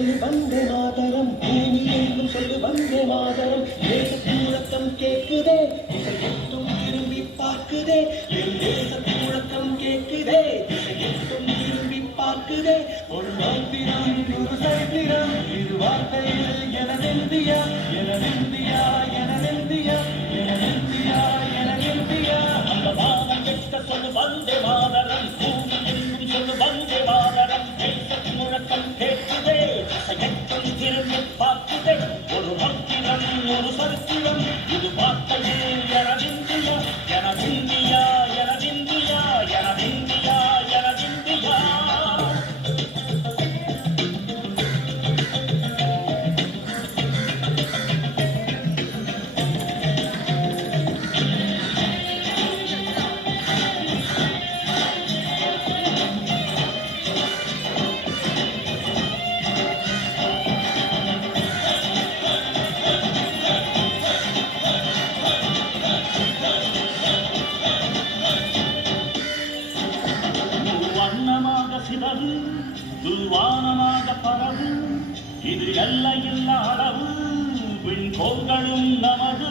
சொல்லு வந்தே மாதரம் பூமி எங்கும் சொல்லு வந்தே மாதரம் தேச முழக்கம் கேட்குதே திசை எட்டும் திரும்பி பார்க்குதே என் தேச முழக்கம் கேட்குதே திசை எட்டும் திரும்பி பார்க்குதே ஒரு மாத்திரம் ஒரு சரித்திரம் இது வார்த்தையில் எனதெந்தியா எனதெந்தியா எனதெந்தியா எனதெந்தியா எனதெந்தியா அந்த பாவம் கெட்ட சொல்லு வந்தே மாதரம் பூமி எங்கும் சொல்லு வந்தே மாதரம் தேச முழக்கம் கேட்குதே எட்டும் திரும்பி பார்க்குதே ஒரு பக்திரம் ஒரு சரித்திரம் இது வார்த்தையில் எனதிந்தியா எனதிந்தியா எனதிந்தியா எனதிந்தியா எனதிந்தியா சிறகு துல்வானமாக பரவு இது எல்லையில்லா அளவு விண்கோள்களும் நமது